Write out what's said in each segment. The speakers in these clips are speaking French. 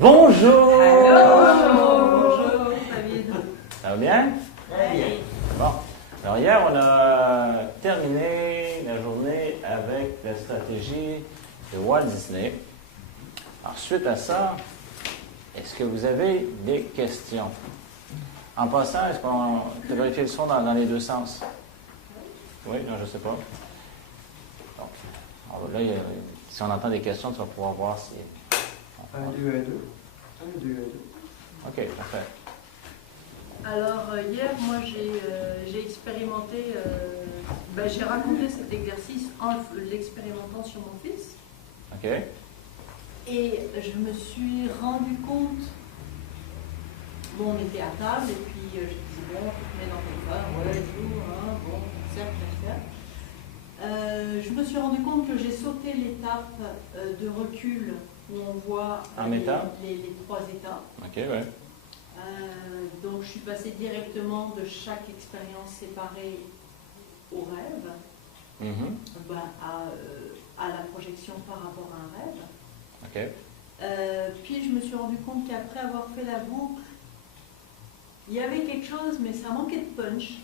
Bonjour! Bonjour, David. Ça va bien? Très bien. Bon. Alors hier, on a terminé la journée avec la stratégie de Walt Disney. Alors suite à ça, est-ce que vous avez des questions? En passant, est-ce qu'on peut vérifier le son dans les deux sens? Oui, non, je ne sais pas. Donc, là, si on entend des questions, tu vas pouvoir voir si... 1, 2, 1, 2. 1, 2, 1, 2. OK, parfait. Alors, hier, moi, j'ai expérimenté, j'ai raconté cet exercice en l'expérimentant sur mon fils. OK. Et je me suis rendu compte, bon, on était à table, et puis je disais, bon, tu te mets dans ton phare, ouais, tout, hein, bon, certes. Je me suis rendu compte que j'ai sauté l'étape de recul où on voit les trois états. OK, ouais. Donc je suis passée directement de chaque expérience séparée au rêve, à la projection par rapport à un rêve. OK. Puis je me suis rendu compte qu'après avoir fait la boucle, il y avait quelque chose, mais ça manquait de punch.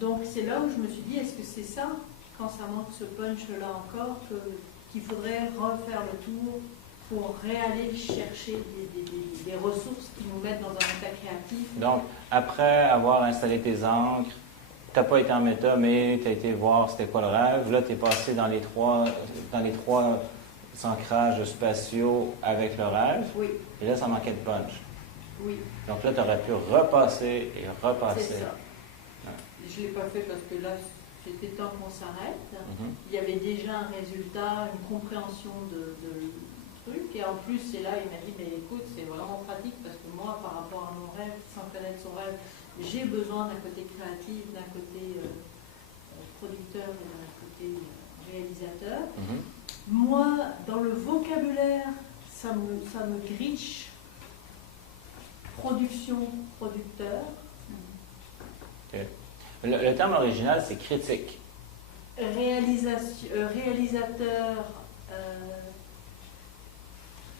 Donc c'est là où je me suis dit, est-ce que c'est ça, quand ça manque ce punch-là encore, qu'il faudrait refaire le tour pour réaller chercher des ressources qui nous mettent dans un état créatif. Donc, après avoir installé tes encres, tu n'as pas été en méta, mais tu as été voir c'était quoi le rêve. Là, tu es passé dans les trois ancrages spatiaux avec le rêve. Oui. Et là, ça manquait de punch. Oui. Donc là, tu aurais pu repasser et repasser. C'est ça. Je ne l'ai pas fait parce que là, c'était temps qu'on s'arrête. Il y avait déjà un résultat, une compréhension de truc. Et en plus, c'est là, il m'a dit, mais écoute, c'est vraiment pratique parce que moi, par rapport à mon rêve, sans connaître son rêve, j'ai besoin d'un côté créatif, d'un côté producteur et d'un côté réalisateur. Moi, dans le vocabulaire, ça me griche. Production, producteur. OK. Le terme original, c'est critique. Réalisateur.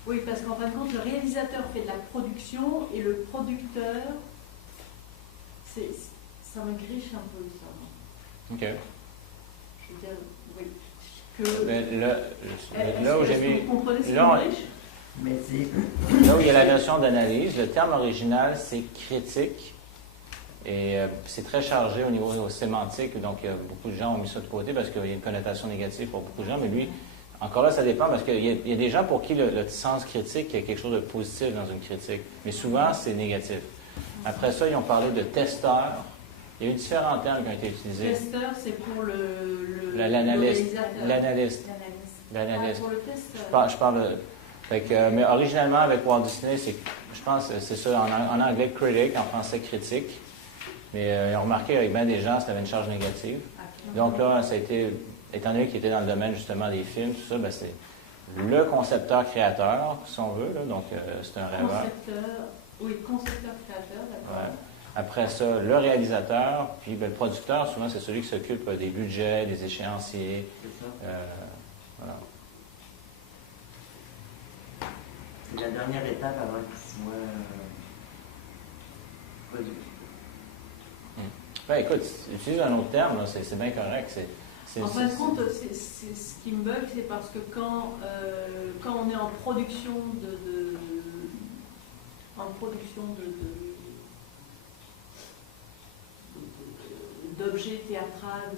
Oui, parce qu'en fin de compte, le réalisateur fait de la production et le producteur, ça me griche un peu, ça. OK. Je veux dire, oui. Là où j'ai mis. Vous comprenez ce Là, qui me griche? Là où il y a la notion d'analyse, le terme original, c'est critique. Et c'est très chargé au niveau sémantique, donc beaucoup de gens ont mis ça de côté parce qu'il y a une connotation négative pour beaucoup de gens, mais lui, encore là, ça dépend parce qu'il y a des gens pour qui le sens critique, il y a quelque chose de positif dans une critique, mais souvent, c'est négatif. Après ça, ils ont parlé de testeur. Il y a eu différents termes qui ont été utilisés. Testeur, c'est pour l'analyste. L'analyste. L'analyste. Pour le testeur. Je parle de... mais originalement, avec Walt Disney, je pense que c'est ça, en anglais, critic, en français, critique. Mais ils ont remarqué avec bien des gens, ça avait une charge négative. Donc là, ça a été, étant donné qu'il était dans le domaine justement des films, tout ça, c'est le concepteur-créateur, si on veut. Là, donc, c'est un rêveur. Concepteur-créateur, d'accord. Ouais. Après ça, le réalisateur, puis le producteur, souvent, c'est celui qui s'occupe des budgets, des échéanciers. C'est ça. Voilà. C'est la dernière étape avant qu'il soit produit. Ben écoute, utilise un autre terme, là, c'est bien correct. En fin de compte, ce qui me bug, c'est parce que quand on est en production d'objets théâtrales,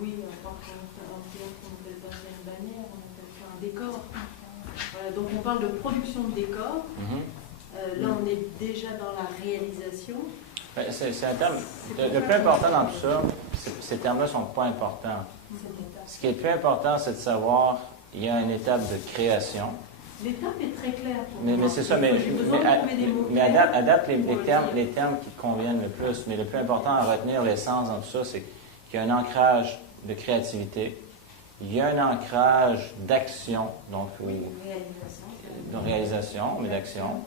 oui, en tant théâtre, on appelle pas ça une bannière, on appelle ça un décor. Voilà, donc on parle de production de décor. Là, on est déjà dans la réalisation. Ben, c'est un terme. Le plus important dans tout ça, ces termes-là ne sont pas importants. Ce qui est le plus important, c'est de savoir qu'il y a une étape de création. L'étape est très claire pour Mais moi. c'est ça, mais adapte les termes qui te conviennent le plus. Mais le plus important à retenir, l'essence dans tout ça, c'est qu'il y a un ancrage de créativité, il y a un ancrage d'action, donc de réalisation, mais d'action,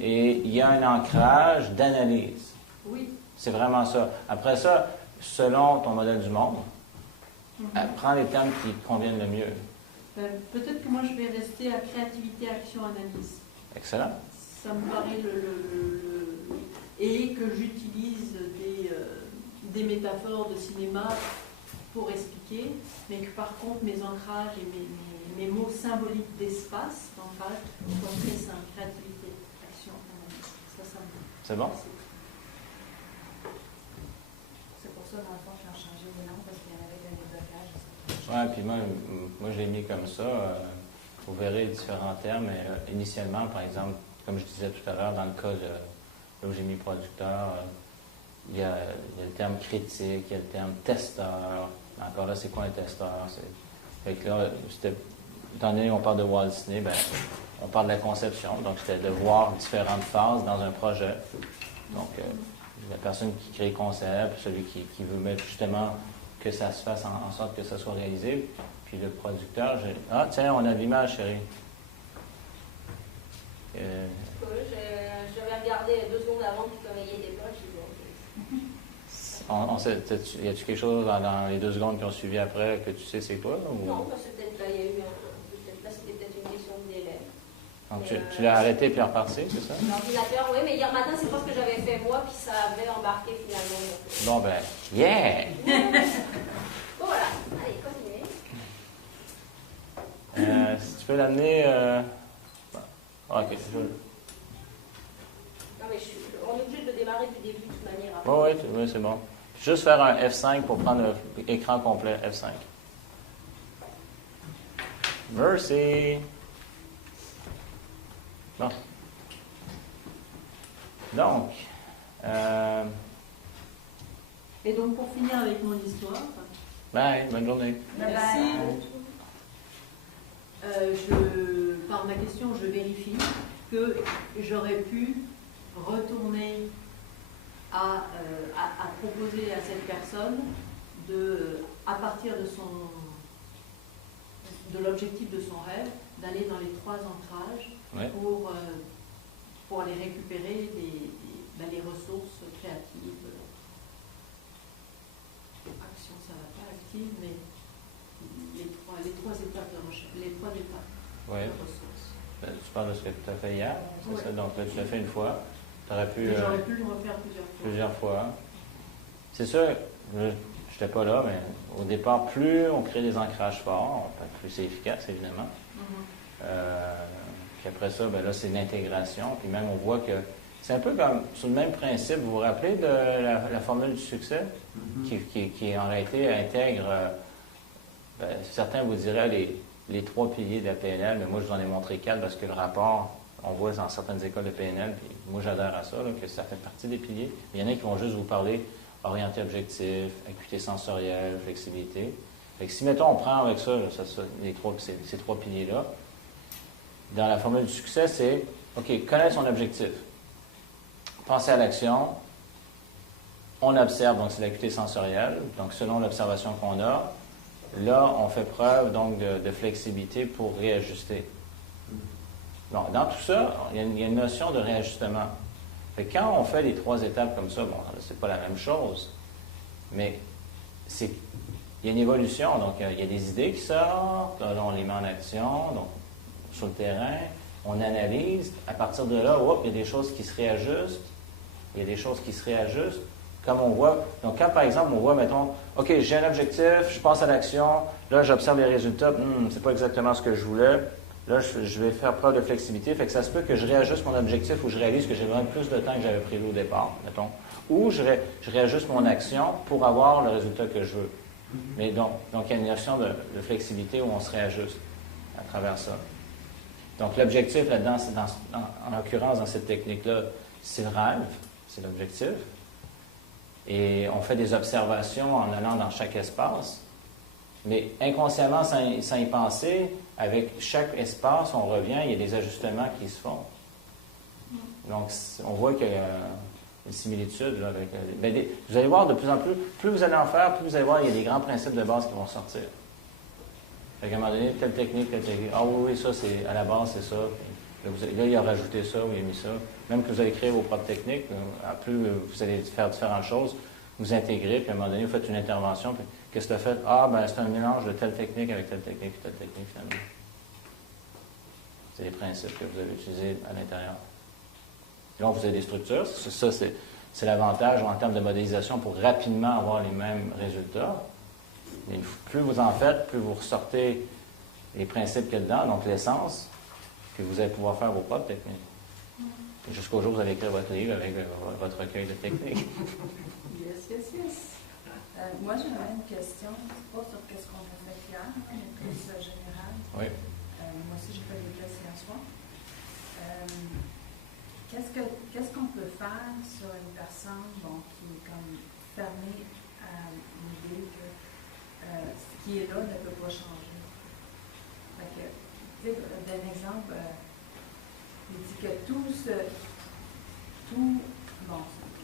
et il y a un ancrage d'analyse. Oui. C'est vraiment ça. Après ça, selon ton modèle du monde, prends les termes qui te conviennent le mieux. Peut-être que moi je vais rester à créativité, action, analyse. Excellent. Ça me paraît et que j'utilise des métaphores de cinéma pour expliquer, mais que par contre mes ancrages et mes mots symboliques d'espace, d'ancrage, sont très simples. Créativité, action, analyse. Ça me... C'est bon? C'est pour ça, dans le fond, j'ai changé les noms parce qu'il y en avait des blocages. Oui, puis moi je l'ai mis comme ça. Vous verrez les différents termes. Mais, initialement, par exemple, comme je disais tout à l'heure, dans le cas de là où j'ai mis producteur, il y a le terme critique, il y a le terme testeur. Encore là, c'est quoi un testeur? Fait que là, étant donné qu'on parle de Walt Disney, ben, on parle de la conception. Donc, c'était de voir différentes phases dans un projet. Donc, la personne qui crée le concept, celui qui veut mettre justement que ça se fasse en sorte que ça soit réalisé. Puis le producteur, ah, tiens, on a l'image, chérie. J'avais regardé 2 secondes avant que tu n'ayais pas. Y a-tu quelque chose dans les 2 secondes qui ont suivi après que tu sais c'est quoi? Ou... Non, parce que peut-être là, il y a eu là, c'était peut-être une question de délai. Donc, tu l'as arrêté puis reparti, c'est ça? L'ordinateur, oui, mais hier matin, c'est pas ce que j'avais fait moi, puis ça avait embarqué finalement. Bon, ben, yeah! Bon, voilà. Allez, continuez. Si tu peux l'amener... OK. Non, mais on est obligé de démarrer du début de toute manière. Oui, c'est bon. Juste faire un F5 pour prendre l'écran complet. F5. Merci. Bon. Donc. Et donc, pour finir avec mon histoire. Bye, bonne journée. Merci. Par ma question, je vérifie que j'aurais pu retourner à proposer à cette personne à partir de l'objectif de son rêve, d'aller dans les 3 ancrages pour aller récupérer les ressources créatives. Action, ça va pas, active, mais les trois étapes de recherche, les 3 étapes de ressources. Tu parles de ce que tu as fait hier, c'est ça? Donc là, tu l'as fait une fois. J'aurais pu le refaire plusieurs fois. C'est sûr, je n'étais pas là, mais au départ, plus on crée des ancrages forts, plus c'est efficace, évidemment. Puis après ça, ben là, c'est l'intégration. Puis même, on voit que c'est un peu comme sur le même principe. Vous vous rappelez de la formule du succès qui en réalité intègre, certains vous diraient les 3 piliers de la PNL, mais moi, je vous en ai montré 4 parce que le rapport, on voit dans certaines écoles de PNL, puis moi, j'adhère à ça, là, que ça fait partie des piliers. Mais il y en a qui vont juste vous parler orienté objectif, acuité sensorielle, flexibilité. Fait que si, mettons, on prend avec ça, ces 3 piliers-là, dans la formule du succès, c'est, OK, connaître son objectif. Penser à l'action. On observe, donc c'est l'acuité sensorielle. Donc, selon l'observation qu'on a, là, on fait preuve, donc, de flexibilité pour réajuster. Bon, dans tout ça, il y a une notion de réajustement. Fait que quand on fait les 3 étapes comme ça, bon, c'est pas la même chose, mais il y a une évolution. Donc, il y a des idées qui sortent, là, on les met en action, donc, sur le terrain, on analyse. À partir de là, il y a des choses qui se réajustent. Comme on voit, donc quand par exemple on voit, mettons, OK, j'ai un objectif, je passe à l'action, là j'observe les résultats, c'est pas exactement ce que je voulais, là je vais faire preuve de flexibilité, fait que ça se peut que je réajuste mon objectif ou je réalise que j'ai besoin de plus de temps que j'avais prévu au départ, mettons, ou je réajuste mon action pour avoir le résultat que je veux. Mais donc il y a une notion de flexibilité où on se réajuste à travers ça. Donc l'objectif là-dedans, en l'occurrence dans cette technique-là, c'est le rêve, c'est l'objectif. Et on fait des observations en allant dans chaque espace. Mais inconsciemment, sans y penser, avec chaque espace, on revient, il y a des ajustements qui se font. Donc, on voit qu'il y a une similitude là, avec... vous allez voir de plus en plus vous allez en faire, plus vous allez voir, il y a des grands principes de base qui vont sortir. Fait qu'à un moment donné, telle technique, ah oui, ça, c'est à la base, c'est ça. Là, il a rajouté ça ou il a mis ça. Même que vous allez créer vos propres techniques, plus vous allez faire différentes choses, vous intégrez, puis à un moment donné, vous faites une intervention. Qu'est-ce que tu as fait? Ah, ben c'est un mélange de telle technique avec telle technique et telle technique, finalement. C'est les principes que vous avez utilisés à l'intérieur. Et là, vous avez des structures. Ça, c'est l'avantage en termes de modélisation pour rapidement avoir les mêmes résultats. Et plus vous en faites, plus vous ressortez les principes qu'il y a dedans, donc l'essence, puis vous allez pouvoir faire vos propres techniques. Et jusqu'au jour où vous allez écrire votre livre avec votre recueil de techniques. Yes. Moi, j'avais une question, pas sur ce qu'on a fait hier, mais plus générale. Oui. Moi aussi, j'ai fait des tests hier soir. Qu'est-ce qu'on peut faire sur une personne qui est comme fermée à l'idée que ce qui est là ne peut pas changer? Fait que, tu sais, d'un exemple, il dit que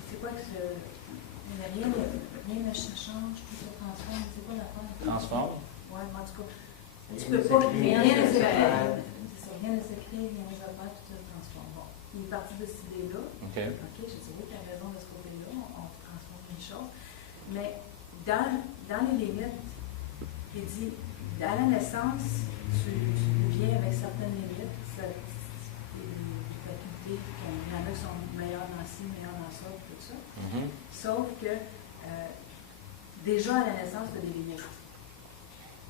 c'est quoi que rien ne change, tout se transforme, c'est quoi l'affaire? Transforme? Oui, mais en tout cas, tu peux pas rien ne se crée. C'est ça, rien ne se crée, rien ne s'opère, tout se transforme. Bon, il est parti de cette idée-là. OK. Je dis oui, tu as raison de ce côté-là, on transforme une chose. Mais dans les limites, il dit, à la naissance, tu viens avec certaines limites, des facultés, il y en a qui sont meilleurs dans ci, meilleurs dans ça, tout ça. Mm-hmm. Sauf que déjà à la naissance, tu as des limites.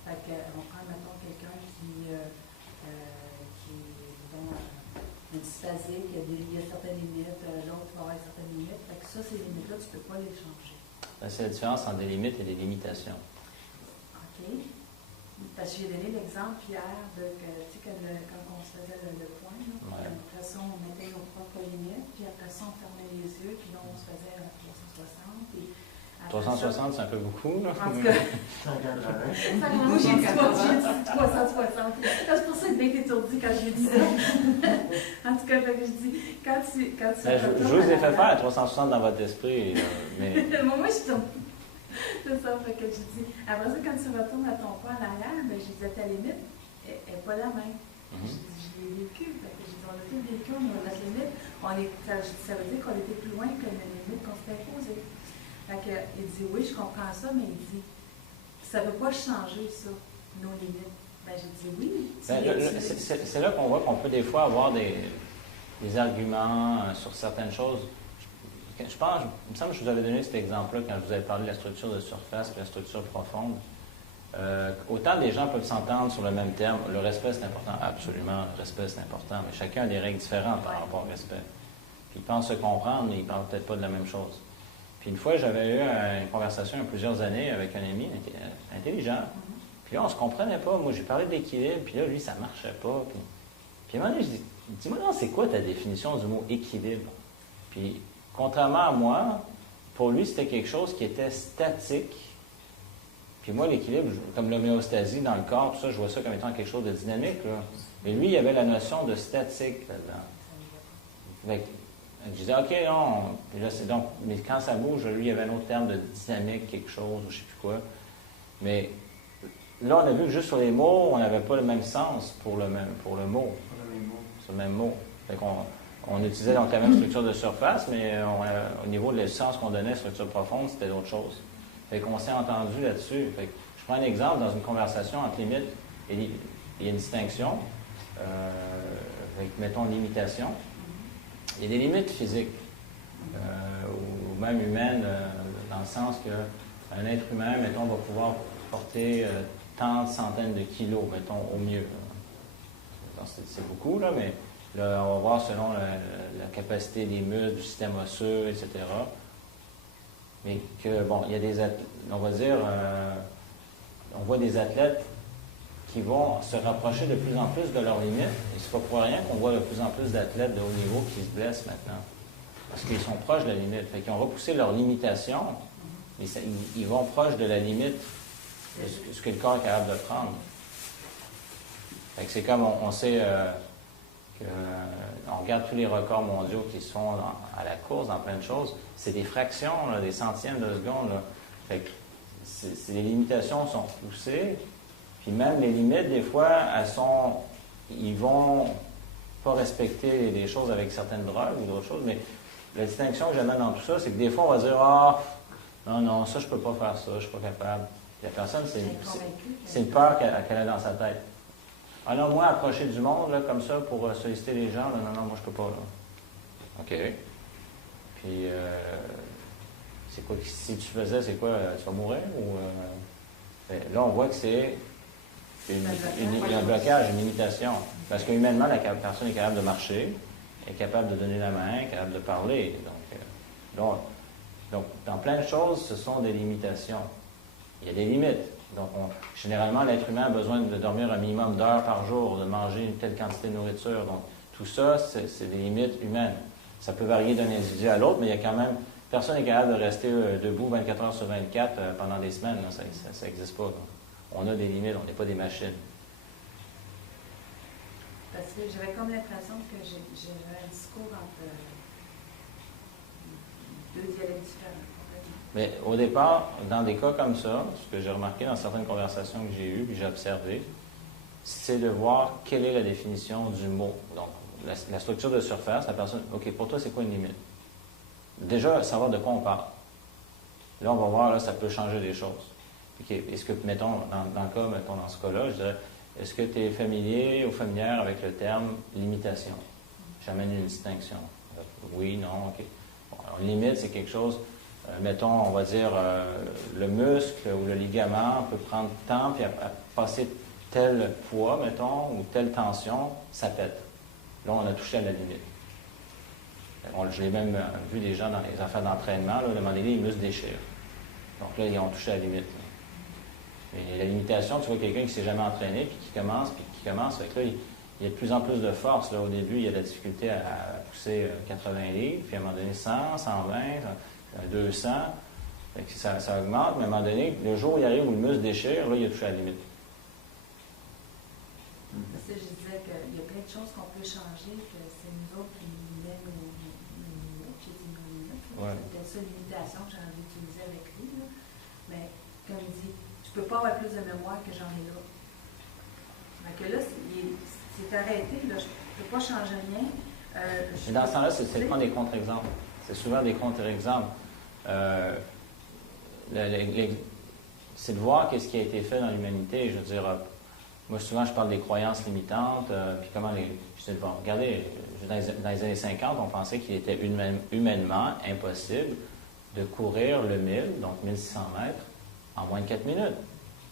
Fait que, on prend, mettons, quelqu'un qui est dysphasique, il y a certaines limites, l'autre va avoir certaines limites. Fait que ça, ces limites-là, tu ne peux pas les changer. C'est la différence entre des limites et des limitations. OK. Parce que j'ai donné l'exemple hier de que, tu sais, quand on se faisait le point, là, après ça, on mettait nos propres limites, puis après ça, on fermait les yeux, puis là, on se faisait 360. Puis 360, c'est un peu beaucoup, là. En tout cas, moi, j'ai dit 360. C'est pour ça que j'ai été étourdie quand j'ai dit ça. En tout cas, je dis, quand tu je vous ai fait faire à 360 dans votre esprit, mais... moi, je tombe. C'est ça, fait que je dis, après ça, quand tu retournes à ton point en arrière, ben, je disais, ta limite n'est pas la même. Je l'ai vécu, fait que je dis, on a tout vécu, on a notre limite, ça veut dire qu'on était plus loin que la limite qu'on s'était imposée. Fait que, il dit, oui, je comprends ça, mais il dit, ça ne veut pas changer, ça, nos limites. Ben, je dis, oui. C'est là qu'on voit qu'on peut des fois avoir des arguments sur certaines choses. Je pense, il me semble que je vous avais donné cet exemple-là quand je vous avais parlé de la structure de surface et la structure profonde. Autant des gens peuvent s'entendre sur le même terme. Le respect, c'est important. Absolument, le respect, c'est important. Mais chacun a des règles différentes par rapport au respect. Puis ils pensent se comprendre, mais ils ne parlent peut-être pas de la même chose. Puis une fois, j'avais eu une conversation il y a plusieurs années avec un ami intelligent. Puis là, on ne se comprenait pas. Moi, j'ai parlé d'équilibre, puis là, lui, ça ne marchait pas. Puis à un moment donné, je dis, dis-moi, non, c'est quoi ta définition du mot équilibre? Puis, contrairement à moi, pour lui, c'était quelque chose qui était statique. Puis moi, l'équilibre, comme l'homéostasie dans le corps, tout ça, je vois ça comme étant quelque chose de dynamique, là. Mais lui, il y avait la notion de statique là-dedans. Je disais, OK, non. Puis là, c'est donc, mais quand ça bouge, lui, il y avait un autre terme de dynamique, quelque chose, ou je ne sais plus quoi. Mais là, on a vu que juste sur les mots, on n'avait pas le même sens pour le mot. Sur le même mot. Fait qu'on utilisait donc la même structure de surface, mais au niveau de l'essence qu'on donnait, structure profonde, c'était d'autres choses. Fait qu'on s'est entendu là-dessus. Fait que je prends un exemple dans une conversation entre limites et il y a une distinction. Mettons limitation. Il y a des limites physiques, ou même humaines, dans le sens qu'un être humain, mettons, va pouvoir porter tant de centaines de kilos, mettons, au mieux. C'est beaucoup, là, mais là, on va voir selon la capacité des muscles, du système osseux, etc. Mais que, bon, il y a des athlètes, on va dire, on voit des athlètes qui vont se rapprocher de plus en plus de leurs limites. Et c'est pas pour rien qu'on voit de plus en plus d'athlètes de haut niveau qui se blessent maintenant. Parce qu'ils sont proches de la limite. Fait qu'ils ont repoussé leurs limitations, mais ils vont proche de la limite de ce que le corps est capable de prendre. Fait que c'est comme on sait on regarde tous les records mondiaux qui se font à la course, dans plein de choses, c'est des fractions, là, des centièmes de seconde. Là. Fait que les limitations sont poussées. Puis même les limites, des fois, ils vont pas respecter des choses avec certaines drogues ou d'autres choses, mais la distinction que j'amène dans tout ça, c'est que des fois, on va dire, non, ça, je peux pas faire ça, je suis pas capable. La personne, J'ai convaincue que- c'est une peur qu'elle a dans sa tête. Ah non, moi, approcher du monde, là, comme ça, pour solliciter les gens, là, non, moi, je peux pas, là. OK. Puis, c'est quoi, si tu faisais, c'est quoi, tu vas mourir ou... là, on voit que c'est il y a un blocage, une limitation. Parce que humainement, la personne est capable de marcher, est capable de donner la main, est capable de parler. Donc, dans plein de choses, ce sont des limitations. Il y a des limites. Donc, généralement, l'être humain a besoin de dormir un minimum d'heures par jour, de manger une telle quantité de nourriture. Donc, tout ça, c'est des limites humaines. Ça peut varier d'un individu à l'autre, mais il y a quand même... Personne n'est capable de rester debout 24 heures sur 24 pendant des semaines. Là. Ça n'existe pas. Là. On a des limites, on n'est pas des machines. Parce que j'avais comme l'impression que j'avais un discours entre deux dialectes différents. Mais au départ, dans des cas comme ça, ce que j'ai remarqué dans certaines conversations que j'ai eues, puis j'ai observé, c'est de voir quelle est la définition du mot. Donc, la structure de surface, la personne, OK, pour toi, c'est quoi une limite? Déjà, savoir de quoi on parle. Là, on va voir, là, ça peut changer des choses. OK, est-ce que, mettons, dans le cas, mettons, dans ce cas-là, je dirais, est-ce que tu es familier ou familière avec le terme limitation? J'amène une distinction. Oui, non, OK. Bon, alors, une limite, c'est quelque chose... mettons, on va dire, le muscle ou le ligament peut prendre temps, puis à passer tel poids, mettons, ou telle tension, ça pète. Là, on a touché à la limite. Je l'ai même vu des gens dans les affaires d'entraînement, là, à un moment donné, les muscles déchirent. Donc là, ils ont touché à la limite. Et la limitation, tu vois quelqu'un qui ne s'est jamais entraîné, puis qui commence, fait que là, il y a de plus en plus de force. Là, au début, il y a de la difficulté à pousser 80 livres, puis à un moment donné, 100, 120... 200, ça augmente, mais à un moment donné, le jour où il arrive où le muscle déchire, là, il a touché à la limite. Parce que je disais qu'il y a plein de choses qu'on peut changer, que c'est nous autres qui nous met nos limites. Ouais. C'était ça limitation que j'ai envie d'utiliser avec lui. Là. Mais comme il dit, tu ne peux pas avoir plus de mémoire que j'en ai là. Donc là, c'est arrêté, là, je ne peux pas changer rien. Mais dans ce temps-là, c'est de prendre des contre-exemples. C'est souvent des contre-exemples. C'est de voir qu'est-ce qui a été fait dans l'humanité. Je veux dire, moi souvent je parle des croyances limitantes, puis comment je dis, bon, regardez, dans les années 50, on pensait qu'il était humainement impossible de courir le 1000, donc 1600 mètres, en moins de 4 minutes.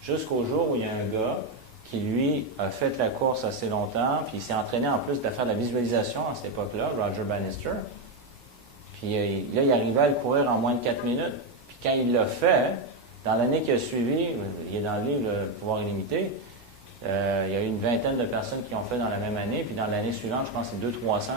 Jusqu'au jour où il y a un gars qui, lui, a fait la course assez longtemps, puis il s'est entraîné en plus de faire de la visualisation à cette époque-là, Roger Bannister. Puis là, il arrivait à le courir en moins de 4 minutes. Puis quand il l'a fait, dans l'année qui a suivi, il est dans le livre Le pouvoir illimité, il y a eu une vingtaine de personnes qui ont fait dans la même année, puis dans l'année suivante, je pense que c'est 200-300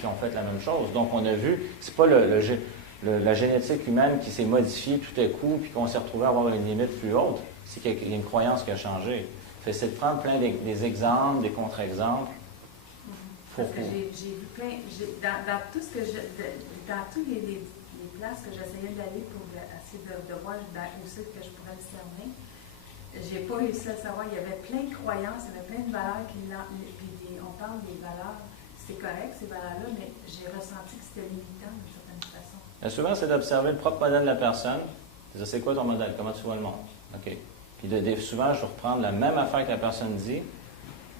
qui ont fait la même chose. Donc on a vu, c'est pas la génétique humaine qui s'est modifiée tout à coup, puis qu'on s'est retrouvé à avoir une limite plus haute. C'est qu'il y a une croyance qui a changé. C'est de prendre plein des exemples, des contre-exemples. Parce que j'ai vu plein, dans tout ce que dans toutes les places que j'essayais d'aller pour essayer de voir où c'est que je pourrais le cerner, j'ai pas réussi à le savoir. Il y avait plein de croyances, il y avait plein de valeurs puis on parle des valeurs, c'est correct ces valeurs-là, mais j'ai ressenti que c'était limitant d'une certaine façon. Et souvent, c'est d'observer le propre modèle de la personne. C'est quoi ton modèle? Comment tu vois le monde? OK. Puis souvent, je vais reprendre la même affaire que la personne dit.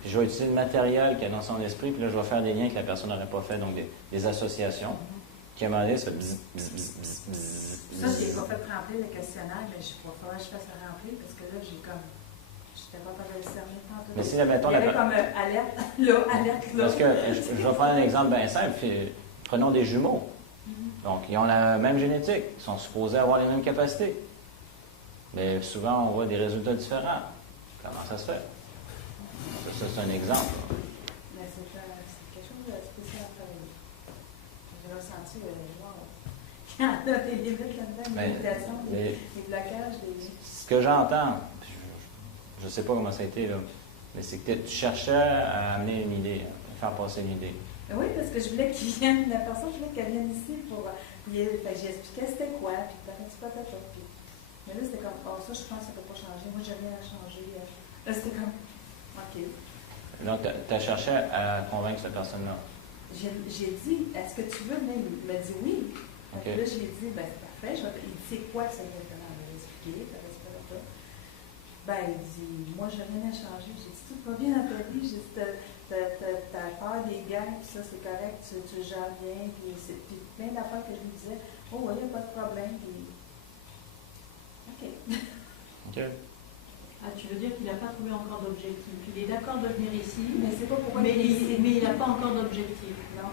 Puis je vais utiliser le matériel qu'il y a dans son esprit, puis là, je vais faire des liens que la personne n'aurait pas fait, donc des associations, qui à un moment donné, ça fait bzz, bzz, bzz, bzz, bzz. Ça, je n'ai pas fait remplir le questionnaire, mais il faudrait que je fasse le remplir, parce que là, je n'étais pas capable de le cerner tantôt. Mais si, mettons, il y avait comme alerte là, alerte là. Parce que, je vais prendre un exemple bien simple, prenons des jumeaux. Donc, ils ont la même génétique, ils sont supposés avoir les mêmes capacités. Mais souvent, on voit des résultats différents. Comment ça se fait? Ça, c'est un exemple. Mais c'est quelque chose de spécial à travailler. J'ai ressenti wow. Il y en a des limites là-dedans, des limitations, des blocages. Ce que j'entends, je ne sais pas comment ça a été, là, mais c'est que tu cherchais à amener une idée, à faire passer une idée. Oui, parce que je voulais qu'il vienne, la personne, je voulais qu'elle vienne ici pour. J'expliquais c'était quoi, puis patata. Mais là, c'était comme, oh, ça, je pense que ça ne peut pas changer. Moi, j'ai rien à changer. Là, c'était comme, OK. Donc, tu as cherché à convaincre cette personne-là. J'ai dit, est-ce que tu veux venir? Il m'a dit oui. Okay. Là, j'ai dit, ben c'est parfait. Il dit, c'est quoi ça exactement? Il m'a expliqué. Ben, il dit, moi, j'ai rien à changer. J'ai dit, tout va bien dans ta vie. J'ai dit, t'as peur des gangs, puis ça, c'est correct, tu gères bien. Puis plein d'affaires que je lui disais, oh, oui, il n'y a pas de problème. Puis... OK. OK. Ah, tu veux dire qu'il n'a pas trouvé encore d'objectif. Il est d'accord de venir ici, Mais c'est pas pourquoi mais il n'a pas encore d'objectif. Non.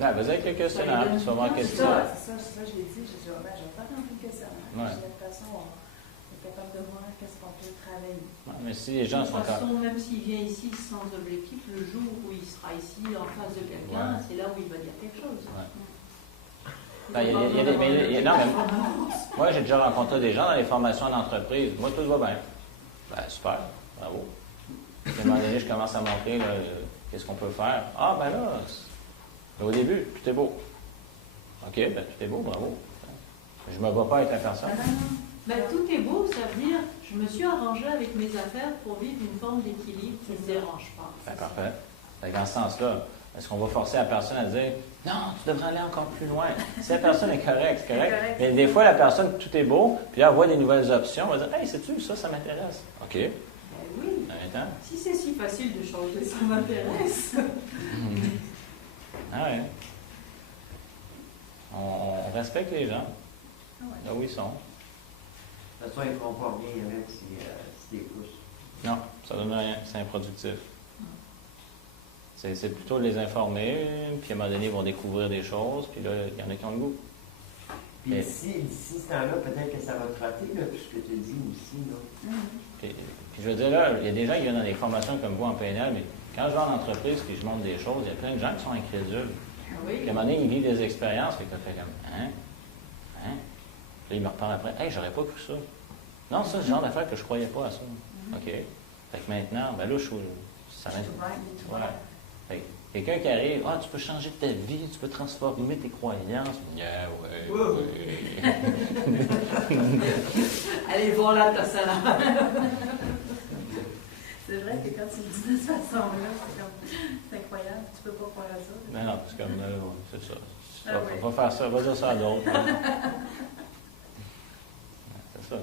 Ben, vas-y avec le questionnaire, tu vas voir qu'est-ce que C'est ça, je l'ai dit. J'ai dit, ben, je vais faire un peu de questionnaire. Ouais. De toute façon, on est capable de voir qu'est-ce qu'on peut travailler. Ouais, mais si les gens De sont toute façon, même s'il vient ici sans objectif, le jour où il sera ici en face de quelqu'un, c'est là où il va dire quelque chose. Ouais. Ben, non, mais moi, j'ai déjà rencontré des gens dans les formations d'entreprise. Moi, tout va bien. Ben, super, bravo. À un moment donné, je commence à montrer là, qu'est-ce qu'on peut faire. Ah, ben là, au début, tout est beau. OK, ben tout est beau, bravo. Je ne me bats pas avec la personne. Ben, tout est beau, ça veut dire je me suis arrangé avec mes affaires pour vivre une forme d'équilibre qui ne me dérange pas. Ben, parfait. Fait dans ce sens-là, est-ce qu'on va forcer la personne à dire non, tu devrais aller encore plus loin? Si la personne est correcte, c'est correct. Mais des fois, la personne, tout est beau, puis là, elle voit des nouvelles options, elle va dire hey, sais-tu, ça m'intéresse. OK. Ben oui. Attends. Si c'est si facile de changer, ça m'intéresse. Ah ouais. On respecte les gens, là où ils sont. De toute façon, ils ne feront pas bien avec si des pouces. Non, ça donne rien, c'est improductif. C'est plutôt les informer, puis à un moment donné, ils vont découvrir des choses, puis là, il y en a qui ont le goût. Puis d'ici ce temps-là, peut-être que ça va trotter, là, tout ce que tu dis aussi, là. Puis je veux dire, là, il y a des gens qui viennent dans des formations comme vous en PNL, mais quand je vais en entreprise et je montre des choses, il y a plein de gens qui sont incrédules. Oui. Puis à un moment donné, ils vivent des expériences, puis ils font comme hein? Hein? Puis ils me reparlent après, hey, j'aurais pas cru ça. Non, ça, c'est le genre d'affaire que je croyais pas à ça. OK. Fait que maintenant, ben là, ça m'intéresse. Ouais. Fait que quelqu'un qui arrive, ah, tu peux changer ta vie, tu peux transformer tes croyances. Yeah, ouais. Allez, voilà ta salade. C'est vrai que quand tu le dis de cette façon-là, c'est incroyable, tu peux pas croire à ça. Mais non, c'est comme, c'est ça. Ah oui. Va faire ça, va dire ça à d'autres. C'est ça.